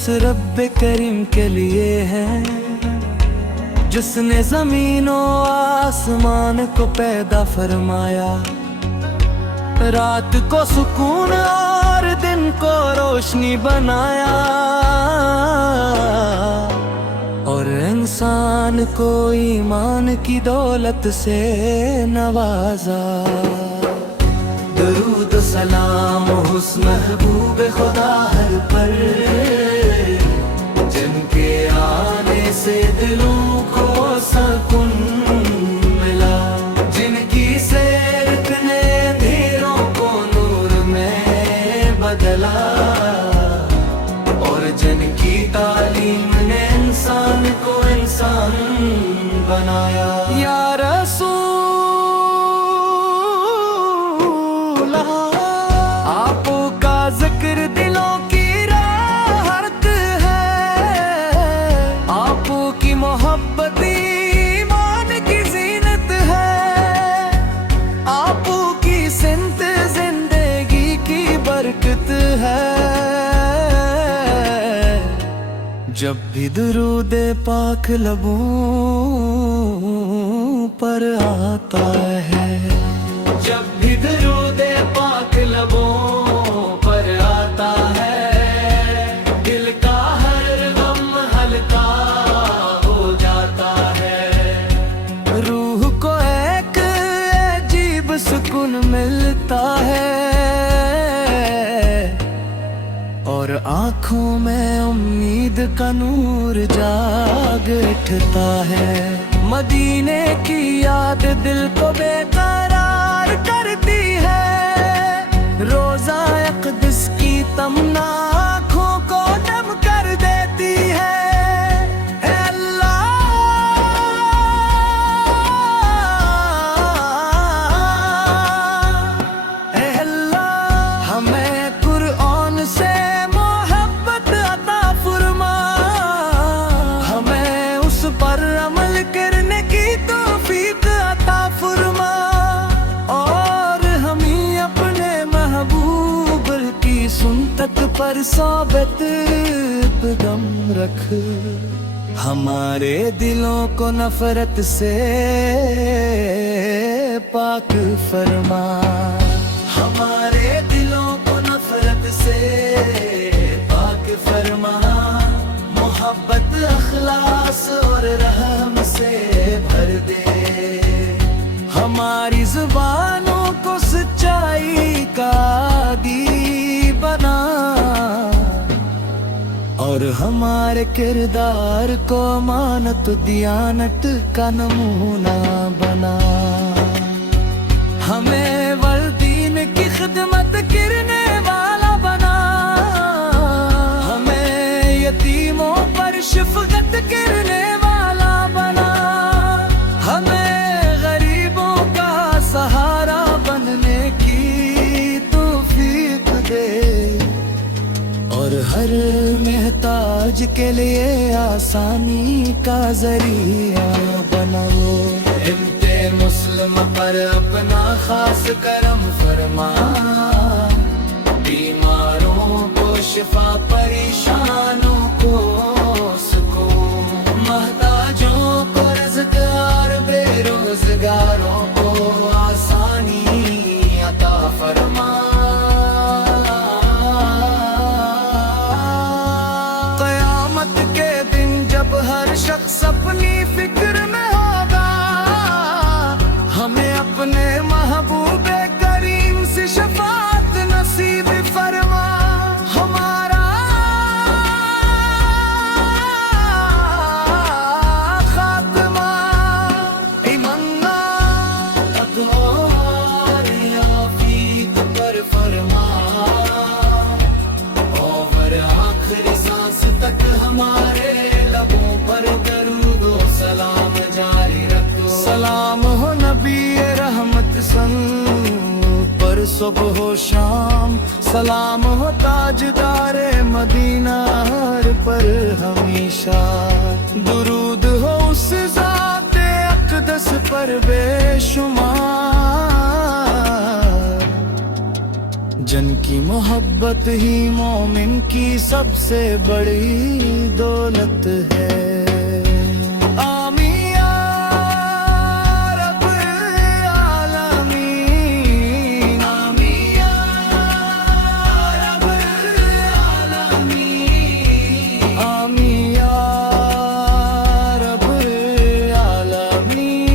उस रब्बे करीम के लिए है जिसने ज़मीनों आसमान को पैदा फरमाया, रात को सुकून और दिन को रोशनी बनाया, और इंसान को ईमान की दौलत से नवाजा। दरूद सलाम उस महबूब खुदा हर पर, जिनके आने से दिलों को सुकून मिला, जिनकी सैर ने अंधेरों को नूर में बदला, और जिनकी तालीम ने इंसान को इंसान बनाया। या रसूल आपका जिक्र दिलों की राहत है, आपकी मोहब्बत ईमान की जीनत है, आपकी सिमत जिंदगी की बरकत है। जब भी दुरूद पाक लबों पर आता है, जब भी दुरूद पाक लबों पर आता है, दिल का हर गम हल्का हो जाता है, रूह को एक अजीब सुकून मिलता है, और आँखों में उम्मीद का नूर जाग उठता है। मदीने की याद दिल को बेकरार करती है, रोज़ा अक़दस की तमन्ना आँखों को नम कर देती है। ऐ अल्लाह ऐ अल्लाह हमें कुरान से पर अमल करने की तौफीक अता फरमा, और हमें अपने महबूब की सुन्नत पर साबित कदम रख। हमारे दिलों को नफरत से पाक फरमा, हमारे दिलों को नफरत से पाक फरमा, मोहब्बत अखलास और रहम से भर दे। हमारी जुबानों को सच्चाई का दी बना, और हमारे किरदार को अमानत दियानत का नमूना बना। हमें वर्दीन की खिदमत करने वाला बना, हमें यतीमों पर शफ़क़त करने वाला बना, हमें गरीबों का सहारा बनने की तौफीक दे, और हर महताज के लिए आसानी का जरिया बनाओ। इम्ते मुस्लिम पर अपना खास करम फरमा, बीमारों को शिफा परेशानों को सुकून, महताजों को रिज़्क़ और बेरोज़गारों को आसानी अता फरमा। क़यामत के दिन जब हर शख्स अपनी फिक्र में होगा, हमें अपने महबूब करीम से शफ़ाअत नसीब फरमा। हमारा खात्मा इमन्ना अक़वार आफ़ीत पर फरमा, और आखिरी सांस तक हमारे लबों पर दरूद व सलाम जारी रखो। सलाम हो नबी रहमत संग पर सुबह हो शाम, सलाम हो ताजदारे मदीना हर पर हमेशा। दुरूद हो उस ज़ाते अक़दस पर बेशुमार, जिनकी कि मोहब्बत ही मोमिन की सबसे बड़ी दौलत है। आमीन या रब्बुल आलमीन, आमीन या रब्बुल आलमीन, आमीन या रब्बुल आलमीन।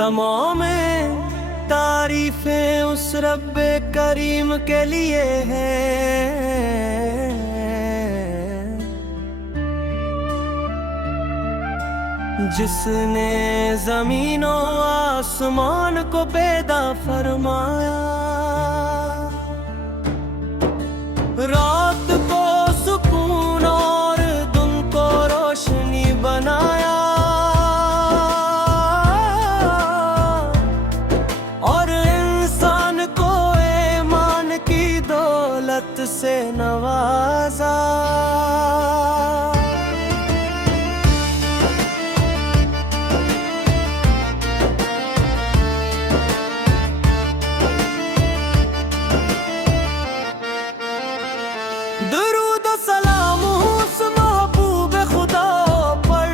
तमाम तारीफें उस रब्बे करीम के लिए हैं जिसने जमीनों आसमान को पैदा फरमाया, रात को सुकून और दिन को रोशनी बनाया, से नवाजा। दुरूद सलाम उस महबूब खुदा पर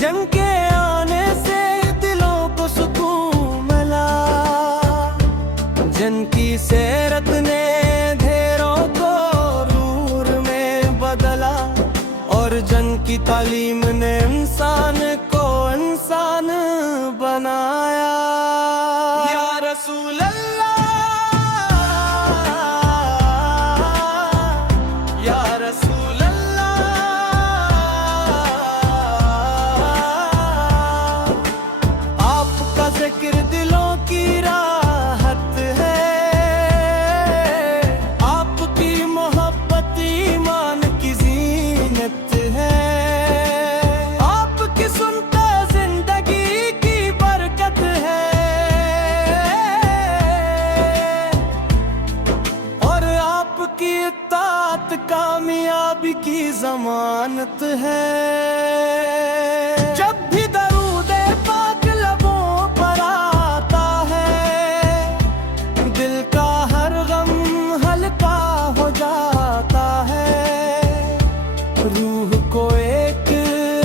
जंग के आने से दिलों को सुकून मिला, जिनकी सेरत ने जंग की तालीम ने इंसान को इंसान बनाया। या रसूल अल्लाह, या रसूल अल्लाह, आपका जिक्र दिलों की राहत है, आपकी मोहब्बत ईमान की जीनत है, आपकी सुनते जिंदगी की बरकत है, और आपकी इत्ताअत कामयाबी की जमानत है। जब भी दरूदे पाक लबों पर आता है, दिल का हर गम हल्का हो जाता है, रूह को एक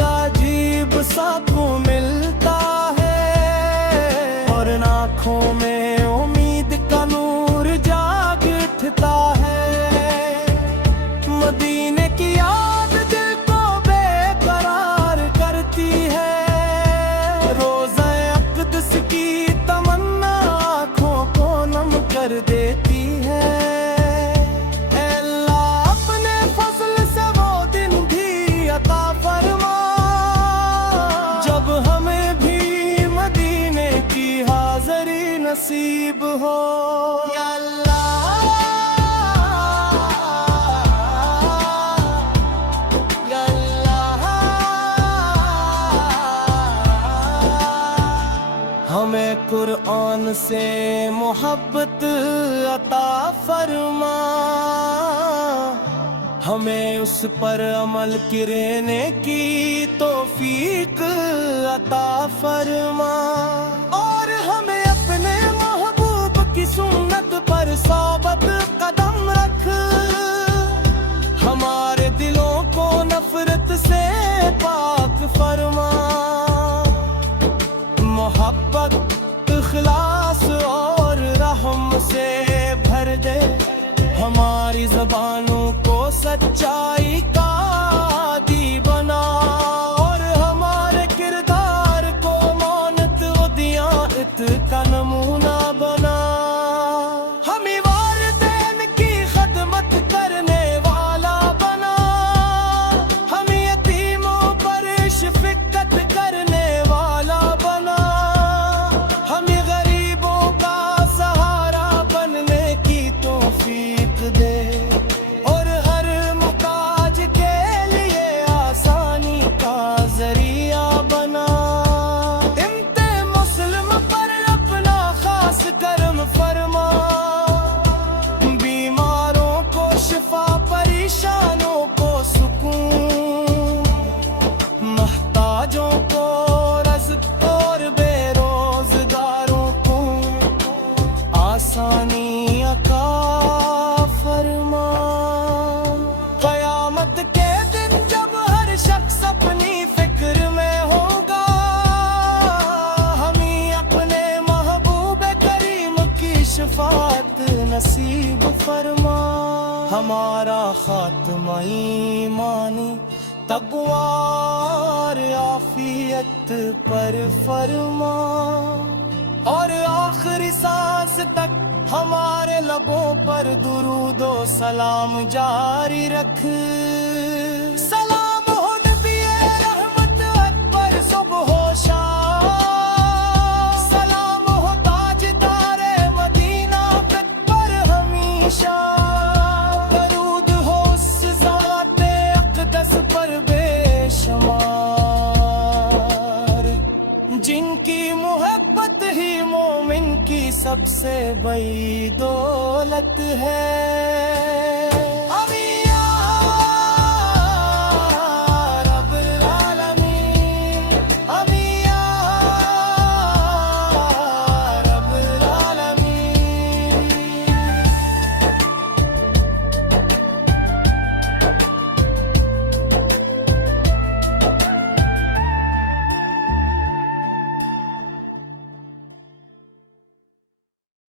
अजीब सुकून मिलता है, और आँखों में उम्मीद का नूर जाग उठता है। मदीने की याद दिल को बेकरार करती है, रोज़ा अक़दस की तमन्ना आँखों को नम कर देती है। नसीब हो या अल्लाह, या अल्लाह, हमें कुरान से मोहब्बत अता फरमा, हमें उस पर अमल करने की तौफीक अता फरमा, और हमें अपने महबूब की सुन्नत पर साबित कदम रख, हमारे दिलों को नफरत से पाक फरमा, मोहब्बत इखलास और रहम से भर दे, हमारी ज़बानों को सच्चाई का दी बना, और हमारे किरदार को मानत उदियात का नमूना बना। हमें वालिदैन की खदमत करने वाला बना, हमें यतीमों पर शफ़क़त करने वाला बना, हमें गरीबों का सहारा बनने की तौफीक दे, और हर मुहताज फरमा, हमारा खात्मा ईमान तक़वा और आफियत पर फरमा, और आखिरी सांस तक हमारे लबों पर दुरूदो सलाम जारी रख। सलाम हो नबी रहमत अकबर सुबह शाम, सलाम हो ताजदारे मदीना पर हमेशा, दरूद हो उस ज़ाते अक़दस पर बेशुमार, जिनकी मोहब्बत ही मोमिन की सबसे बड़ी दौलत है।